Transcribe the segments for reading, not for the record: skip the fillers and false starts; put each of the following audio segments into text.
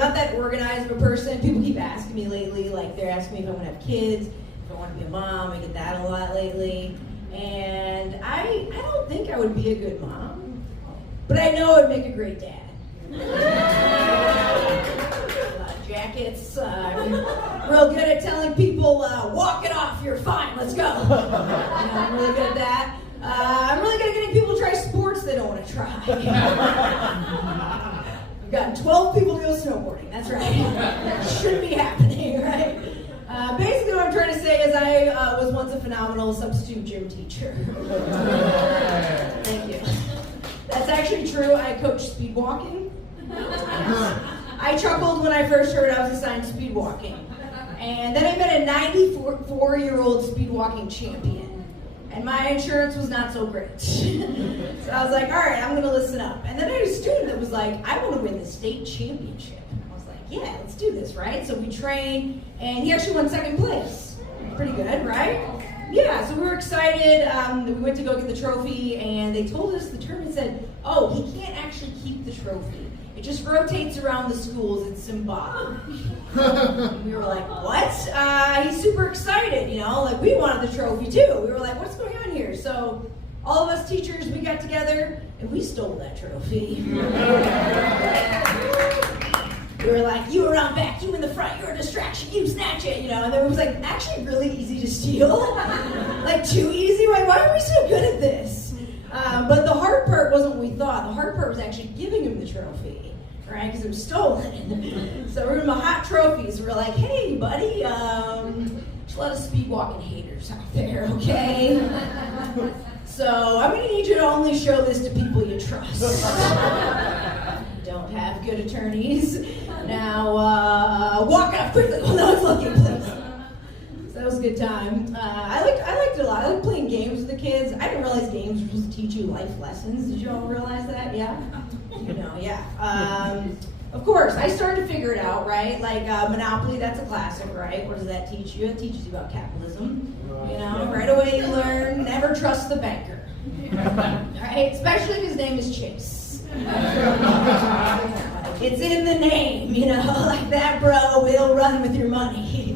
not that organized of a person. People keep asking me lately, like they're asking me if I want to have kids, if I want to be a mom. I get that a lot lately. And I don't think I would be a good mom, but I know I'd make a great dad. Jackets. I'm real good at telling people, walk it off, you're fine, let's go. I'm really good at that. I'm really good at getting people to try sports they don't want to try. I've gotten 12 people to go snowboarding, that's right. Shouldn't be happening, right? Basically what I'm trying to say is I was once a phenomenal substitute gym teacher. Thank you. That's actually true. I coach speed walking. I chuckled when I first heard I was assigned speed walking. And then I met a 94-year-old speed walking champion. And my insurance was not so great. So I was like, all right, I'm going to listen up. And then I had a student that was like, I want to win the state championship. I was like, yeah, let's do this, right? So we trained, and he actually won second place. Pretty good, right? Yeah, so we were excited. We went to go get the trophy, and they told us, the tournament said, oh, he can't actually keep the trophy. It just rotates around the schools. It's symbolic. We were like, what? He's super excited, like we wanted the trophy too. We were like, what's going on here? So all of us teachers, we got together and we stole that trophy. We were like, you around back, you in the front, you're a distraction, you snatch it, and then it was like actually really easy to steal. Like too easy, why are we so good at this? But the hard part wasn't what we thought. The hard part was actually giving him the trophy. Right, because it was stolen. So we're in my hot trophies. We're like, hey, buddy, just a lot of speed walking haters out there, okay? So I'm going to need you to only show this to people you trust. Don't have good attorneys. Now, walk off quickly while no one's looking, please. So that was a good time. I liked it a lot. I liked playing games with the kids. I didn't realize games were supposed to teach you life lessons. Did you all realize that? Yeah? Yeah. Of course, I started to figure it out, right? Like Monopoly, that's a classic, right? What does that teach you? It teaches you about capitalism. Right away you learn never trust the banker. Right? Especially if his name is Chase. It's in the name, like that bro will run with your money.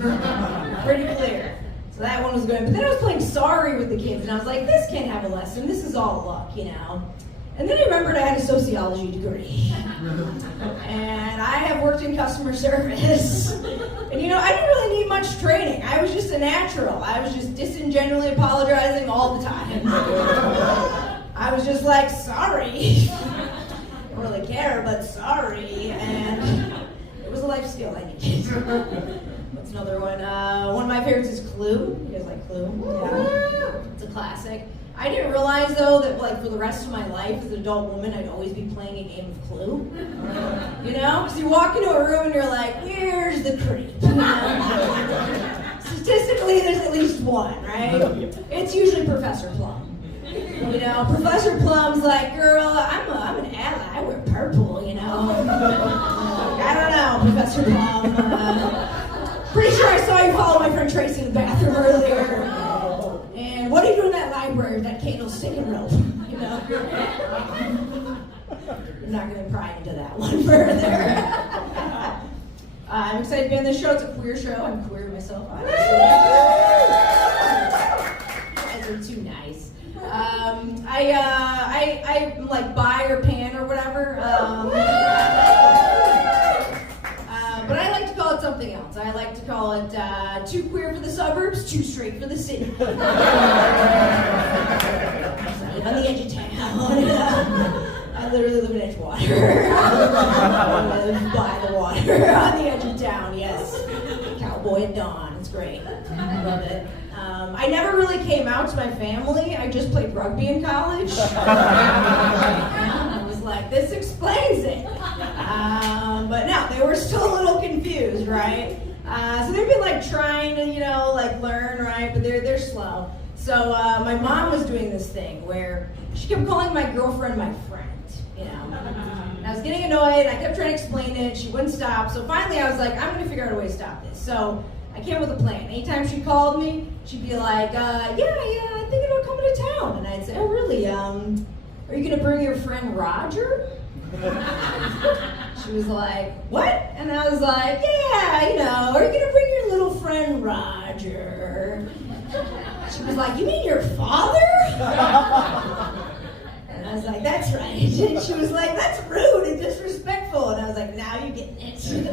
Pretty clear. So that one was good. But then I was playing Sorry with the kids, and I was like, this can't have a lesson. This is all luck, And then I remembered I had a sociology degree. And I have worked in customer service. And I didn't really need much training. I was just a natural. I was just disingenuously apologizing all the time. I was just like, sorry. I don't really care, but sorry. And it was a life skill I needed. What's another one? One of my favorites is Clue. You guys like Clue? Yeah. It's a classic. I didn't realize, though, that for the rest of my life as an adult woman, I'd always be playing a game of Clue. Because you walk into a room and you're like, here's the creep. Statistically, there's at least one, right? It's usually Professor Plum. Professor Plum's like, girl, I'm an ally. I wear purple, I don't know, Professor Plum. Pretty sure I saw you follow my friend Tracy in the bathroom earlier. And what are you doing in that library with that candlestick and rope? I'm not going to pry into that one further. I'm excited to be on this show. It's a queer show. I'm queer myself. You guys are too nice. I'm like bi or pan or whatever. But I like to call it something else. I like to call it too queer for the suburbs, too straight for the city. I live on the edge of town. I literally live in Edgewater. I live by the water on the edge of town, yes. Cowboy at dawn, it's great. I love it. I never really came out to my family. I just played rugby in college. I was like, this explains it. But no, they were still a little confused, right? So they've been trying to, learn, right? But they're slow. So my mom was doing this thing where she kept calling my girlfriend my friend, And I was getting annoyed. I kept trying to explain it. She wouldn't stop. So finally I was like, I'm going to figure out a way to stop this. So I came up with a plan. Anytime she called me, she'd be like, yeah, I'm thinking about coming to town. And I'd say, oh, really? Are you going to bring your friend Roger? She was like, what? And I was like, yeah, you know, are you gonna bring your little friend Roger? She was like, you mean your father? And I was like, that's right. And she was like, that's rude and disrespectful. And I was like, now you're getting it. You know,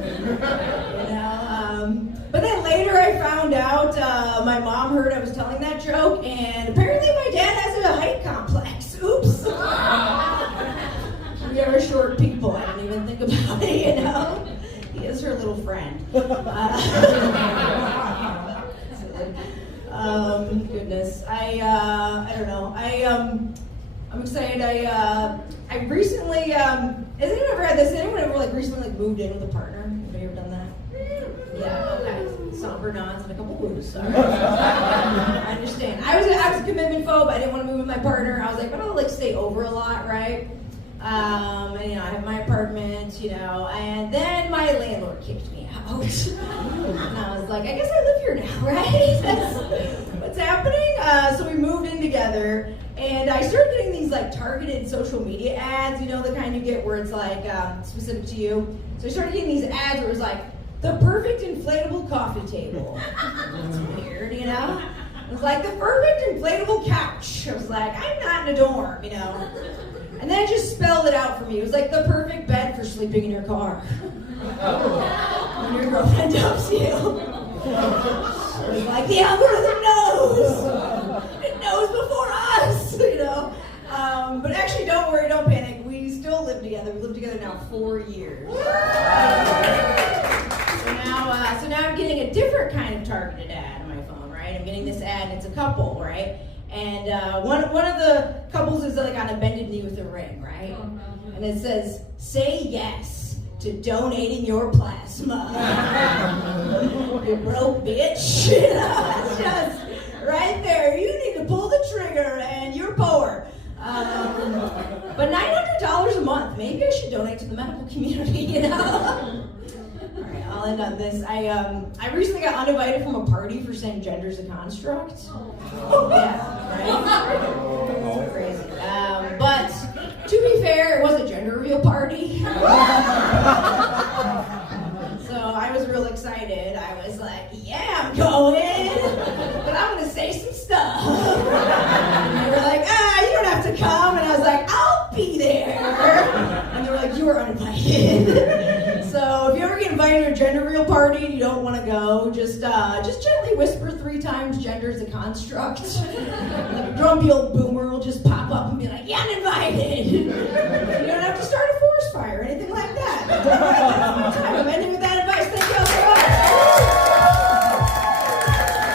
but then later I found out my mom heard I was telling that joke, and apparently my dad has a height complex. Oops. We are short people. I didn't even think about it, you know. He is her little friend. Goodness. I don't know. I'm excited. I recently, has anyone ever had this? Has anyone ever recently moved in with a partner? Have you ever done that? Yeah, okay. Somber nods and a couple woos. Sorry. I understand. I was a commitment phobe. I didn't want to move with my partner. I was like, I don't stay over a lot, right? And you know, I have my apartment, you know, and then my landlord kicked me out. And I was like, I guess I live here now, right? That's what's happening. So we moved in together, and I started getting these targeted social media ads, you know, the kind you get where it's specific to you. So I started getting these ads where it was the perfect inflatable coffee table. That's weird, you know? It was the perfect inflatable couch. I was like, I'm not in a dorm, you know? And then it just spelled it out for me. It was the perfect bed for sleeping in your car. When your girlfriend dumps you. It was the algorithm knows. It knows before us, you know. But actually, don't worry, don't panic. We still live together. We live together now 4 years. So now I'm getting a different kind of targeted ad on my phone, right? I'm getting this ad, and it's a couple, right? And one of the couples is on a bended knee with a ring, right? And it says, say yes to donating your plasma. You broke bitch. You know, it's just right there. You need to pull the trigger and you're poor. But $900 a month, maybe I should donate to the medical community, you know? All right, I'll end on this. I recently got uninvited from a party for saying gender's a construct. Yeah, right? It's crazy. But to be fair, it was a gender reveal party. So I was real excited. I was like, yeah, I'm going, but I'm going to say some stuff. And they were like, you don't have to come. And I was like, I'll be there. And they were like, you are uninvited. So if you ever get invited to a gender reveal party and you don't want to go, just gently whisper 3 times gender is a construct. A grumpy old boomer will just pop up and be like, yeah, uninvited. You don't have to start a forest fire or anything like that. That's my time. I'm ending